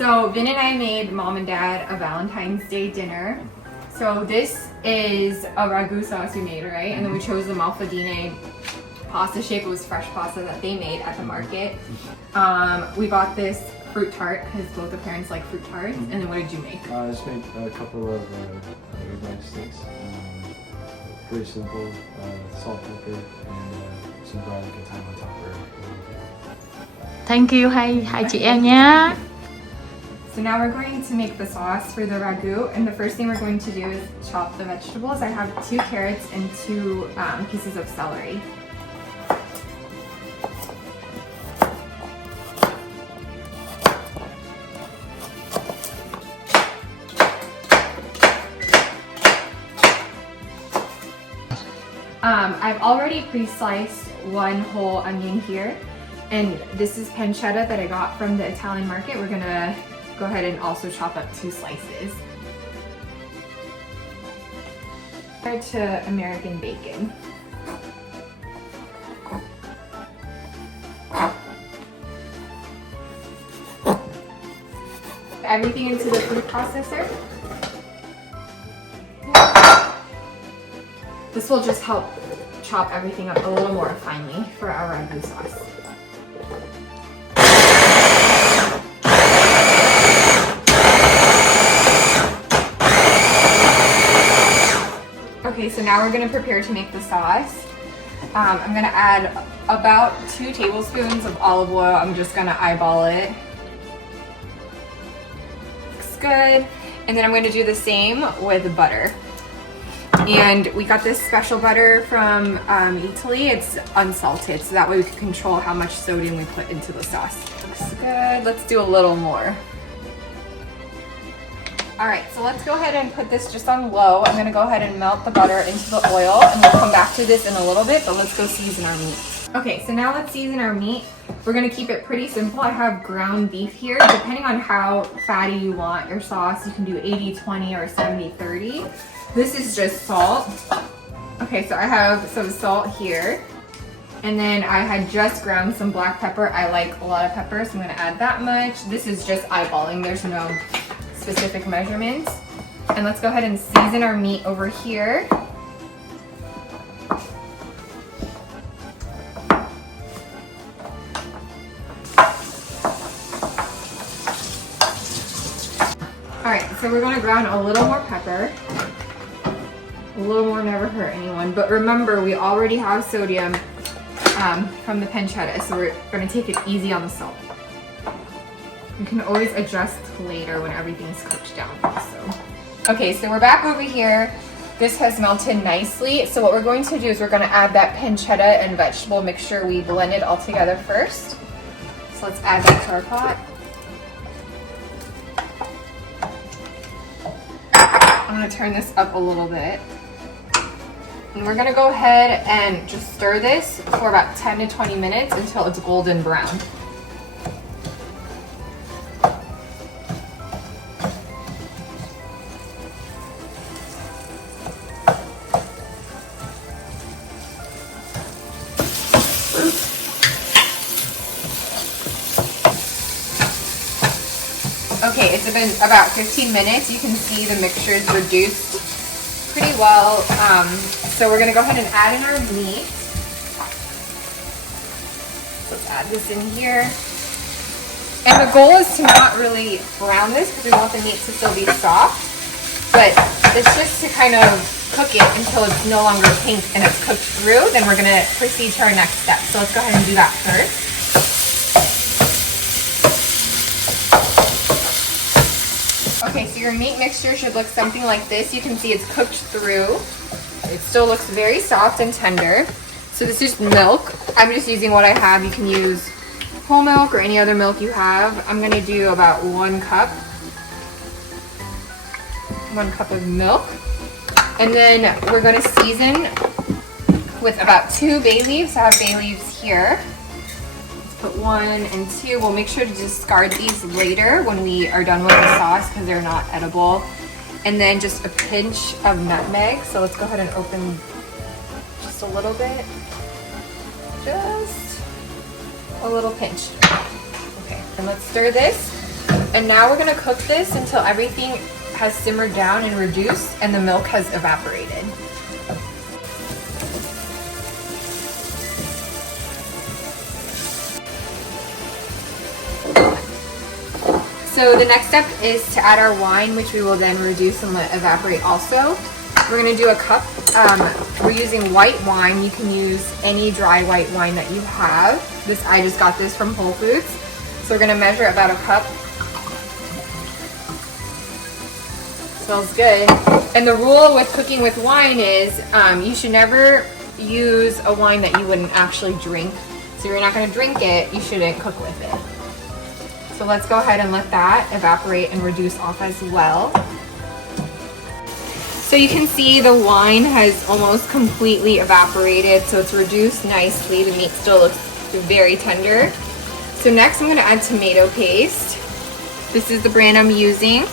So Vin and I made mom and dad a Valentine's Day dinner. So this is a ragu sauce we made, right? And then we chose the malfadine pasta shape. It was fresh pasta that they made at the market. We got this fruit tart because both the parents like fruit tarts. And then what did you make? I just made a couple of ribeye steaks. Pretty simple, salt, pepper, and some garlic and thyme on top of it. Thank you hai chị em nhé. So now we're going to make the sauce for the ragu, and the first thing we're going to do is chop the vegetables. I have 2 carrots and 2 pieces of celery. I've already pre-sliced 1 whole onion here, and this is pancetta that I got from the Italian market. We're gonna go ahead and also chop up 2 slices. Compared to American bacon. Everything into the food processor. This will just help chop everything up a little more finely for our ragu sauce. Okay, so now we're going to prepare to make the sauce. I'm going to add about 2 tablespoons of olive oil. I'm just going to eyeball it. Looks good. And then I'm going to do the same with butter. And we got this special butter from Italy. It's unsalted, so that way we can control how much sodium we put into the sauce. Looks good. Let's do a little more. All right, so let's go ahead and put this just on low. I'm gonna go ahead and melt the butter into the oil, and we'll come back to this in a little bit, but let's go season our meat. Okay, so now let's season our meat. We're gonna keep it pretty simple. I have ground beef here. Depending on how fatty you want your sauce, you can do 80-20 or 70-30. This is just salt. Okay, so I have some salt here. And then I had just ground some black pepper. I like a lot of pepper, so I'm gonna add that much. This is just eyeballing, there's no specific measurements. And let's go ahead and season our meat over here. All right, so we're gonna ground a little more pepper. A little more never hurt anyone, but remember we already have sodium from the pancetta, so we're gonna take it easy on the salt. You can always adjust later when everything's cooked down. Okay, so we're back over here. This has melted nicely. So what we're going to do is we're gonna add that pancetta and vegetable mixture. We blend it all together first. So let's add that to our pot. I'm gonna turn this up a little bit. And we're gonna go ahead and just stir this for about 10 to 20 minutes until it's golden brown. Okay, it's been about 15 minutes. You can see the mixture is reduced pretty well. So we're gonna go ahead and add in our meat. Let's add this in here. And the goal is to not really brown this because we want the meat to still be soft, but it's just to kind of cook it until it's no longer pink and it's cooked through. Then we're gonna proceed to our next step. So let's go ahead and do that first. Okay, so your meat mixture should look something like this. You can see it's cooked through. It still looks very soft and tender. So this is milk. I'm just using what I have. You can use whole milk or any other milk you have. I'm gonna do about 1 cup. 1 cup of milk. And then we're gonna season with about 2 bay leaves. I have bay leaves here. Put 1 and 2. We'll make sure to discard these later when we are done with the sauce because they're not edible. And then just a pinch of nutmeg. So let's go ahead and open just a little bit. Just a little pinch. Okay, and let's stir this. And now we're gonna cook this until everything has simmered down and reduced and the milk has evaporated. So the next step is to add our wine, which we will then reduce and let evaporate also. We're gonna do a cup. We're using white wine. You can use any dry white wine that you have. I just got this from Whole Foods. So we're gonna measure about a cup. Smells good. And the rule with cooking with wine is you should never use a wine that you wouldn't actually drink. So you're not gonna drink it, you shouldn't cook with it. So let's go ahead and let that evaporate and reduce off as well. So you can see the wine has almost completely evaporated, so it's reduced nicely. The meat still looks very tender. So next I'm gonna add tomato paste. This is the brand I'm using.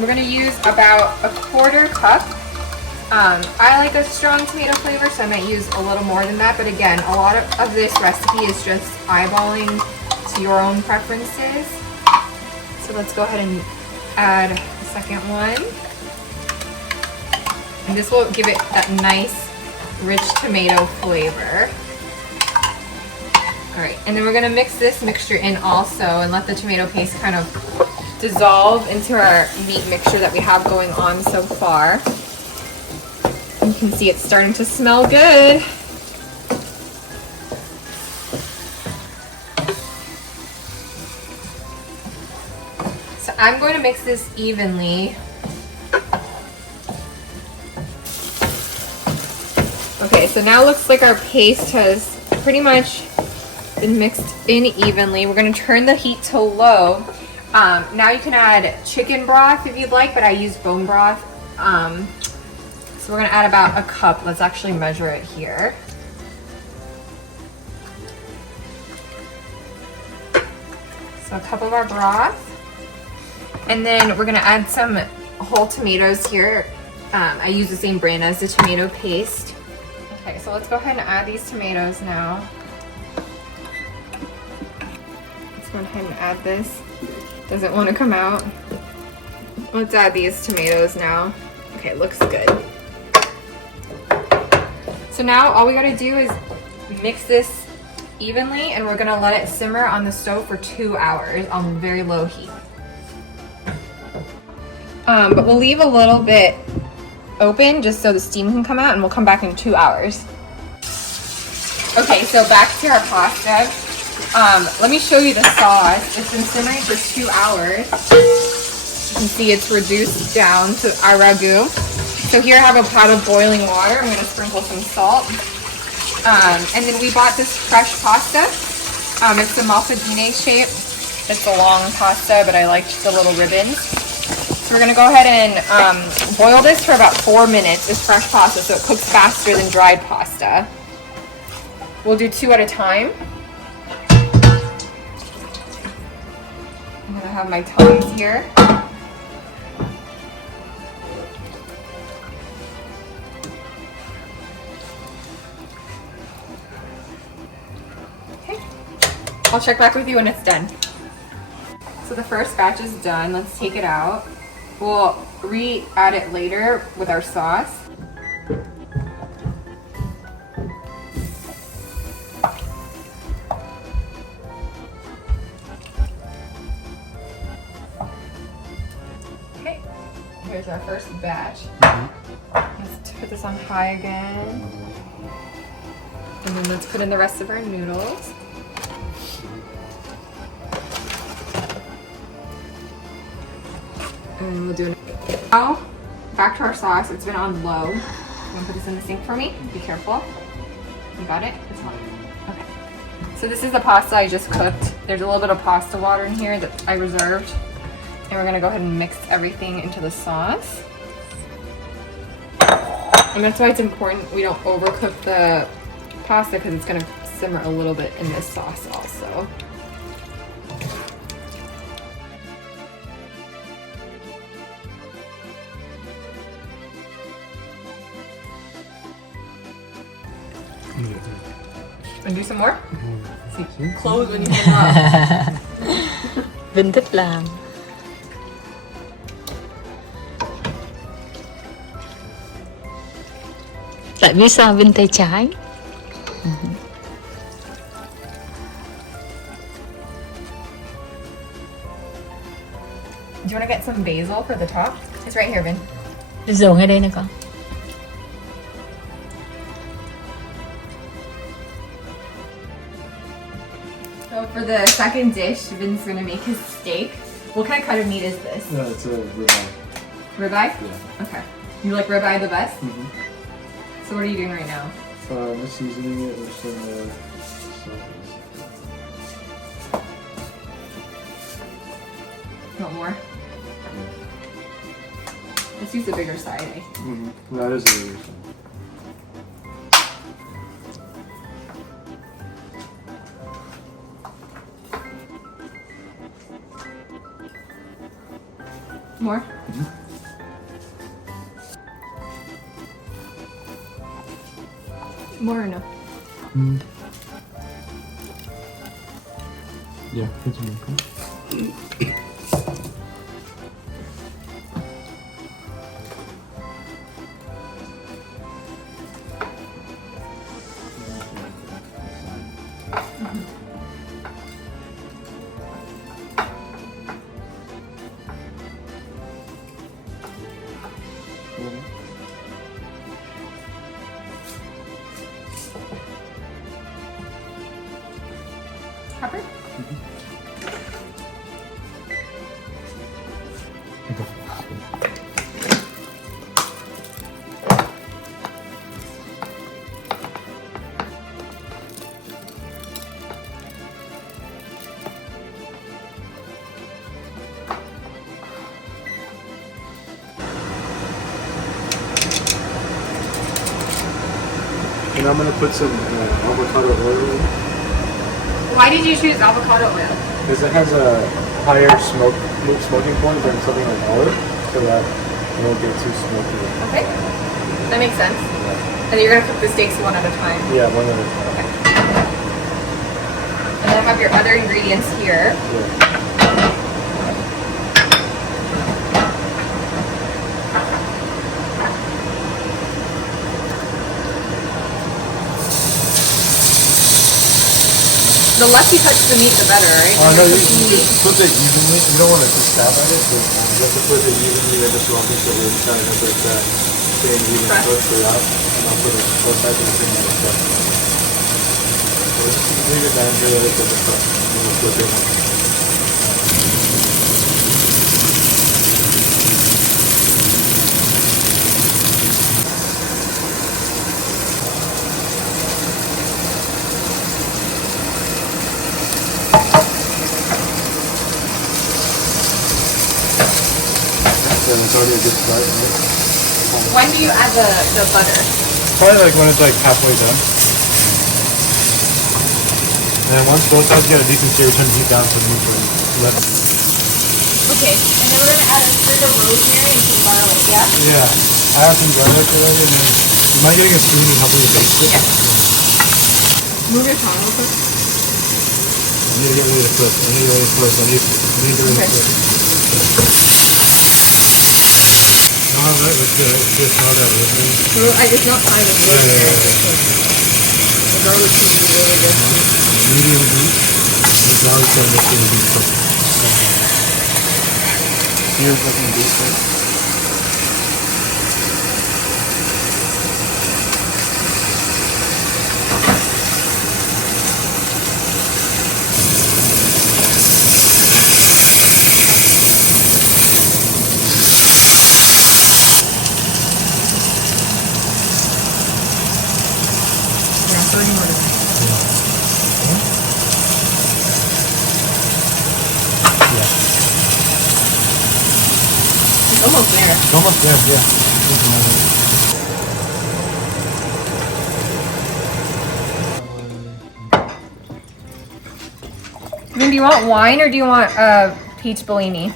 We're gonna use about a 1/4 cup. I like a strong tomato flavor, so I might use a little more than that. But again, a lot of this recipe is just eyeballing to your own preferences. So let's go ahead and add the second one. And this will give it that nice, rich tomato flavor. All right, and then we're gonna mix this mixture in also and let the tomato paste kind of dissolve into our meat mixture that we have going on so far. You can see it's starting to smell good. So I'm going to mix this evenly. Okay, so now it looks like our paste has pretty much been mixed in evenly. We're going to turn the heat to low. Now you can add chicken broth if you'd like, but I use bone broth. So we're gonna add about a cup. Let's actually measure it here. So a cup of our broth. And then we're gonna add some whole tomatoes here. I use the same brand as the tomato paste. Okay, so let's go ahead and add these tomatoes now. Let's go ahead and add this. Doesn't want to come out. Let's add these tomatoes now. Okay, looks good. So now all we gotta do is mix this evenly and we're gonna let it simmer on the stove for 2 hours on very low heat. But we'll leave a little bit open just so the steam can come out and we'll come back in 2 hours. Okay, so back to our pasta. Let me show you the sauce. It's been simmering for 2 hours. You can see it's reduced down to our ragu. So here I have a pot of boiling water. I'm gonna sprinkle some salt. And then we bought this fresh pasta. It's the maltadine shape. It's a long pasta, but I liked the little ribbons. So we're gonna go ahead and boil this for about 4 minutes. It's fresh pasta, so it cooks faster than dried pasta. We'll do 2 at a time. I'm gonna have my tongs here. Okay, I'll check back with you when it's done. So the first batch is done. Let's take it out. We'll re-add it later with our sauce. Okay, here's our first batch. Let's put this on high again. And then let's put in the rest of our noodles. And we'll do it. Now, back to our sauce. It's been on low. You want to put this in the sink for me? Be careful. You got it? It's hot. Okay. So this is the pasta I just cooked. There's a little bit of pasta water in here that I reserved. And we're going to go ahead and mix everything into the sauce. And that's why it's important we don't overcook the pasta because it's going to simmer a little bit in this sauce also. And do some more? See close when you hang up. Vinh thích làm. Tại vì sao Vinh tay trái? Do you want to get some basil for the top? It's right here, Vin. Dồn ngay đây nè con. So for the second dish, Vin's gonna make his steak. What kind of cut of meat is this? No, it's a ribeye. Ribeye? Yeah. Okay. You like ribeye the best? Mm-hmm. So what are you doing right now? I'm just seasoning it with some Want more? Let's use the bigger side. Mm-hmm. That is a bigger side. More? Mm-hmm. More or no? Mm. Yeah, put some more. Pepper? And I'm gonna put some avocado oil in. Why did you choose avocado oil? Because it has a higher smoking point than something like olive, so that it won't get too smoky. Okay. That makes sense. And you're gonna cook the steaks one at a time. Yeah, one at a time. Okay. And then I have your other ingredients here. Yeah. The less you touch the meat, the better, right? No, you just put it evenly. You don't want to just stab at it, but you have to put it evenly and just rocking so the inside has like that same even cook throughout. And I'll put it both sides of the same way like that. So just leave it down here, let it get the cook. And we'll flip it. Yeah, it's already a good start, right? When do you add the butter? Probably like when it's like halfway done. And then once both sides get a decent sear, turn the heat down to medium left. Okay, and then we're gonna add a sprig of rosemary and some garlic, yeah? Yeah, I have some garlic already, and then am I getting a spoon and helping you baste it? Yeah. Move your tongue real quick. I need to get ready to flip. I need to get ready to flip. I need to get ready to flip. No, let's just smell that rosemary. Well, it's not fine with rosemary. The garlic should be really good. Medium heat. The garlic's gonna make it really cook. Here's looking decent. It's almost there. It's almost there, yeah. Then do you want wine or do you want peach Bellini?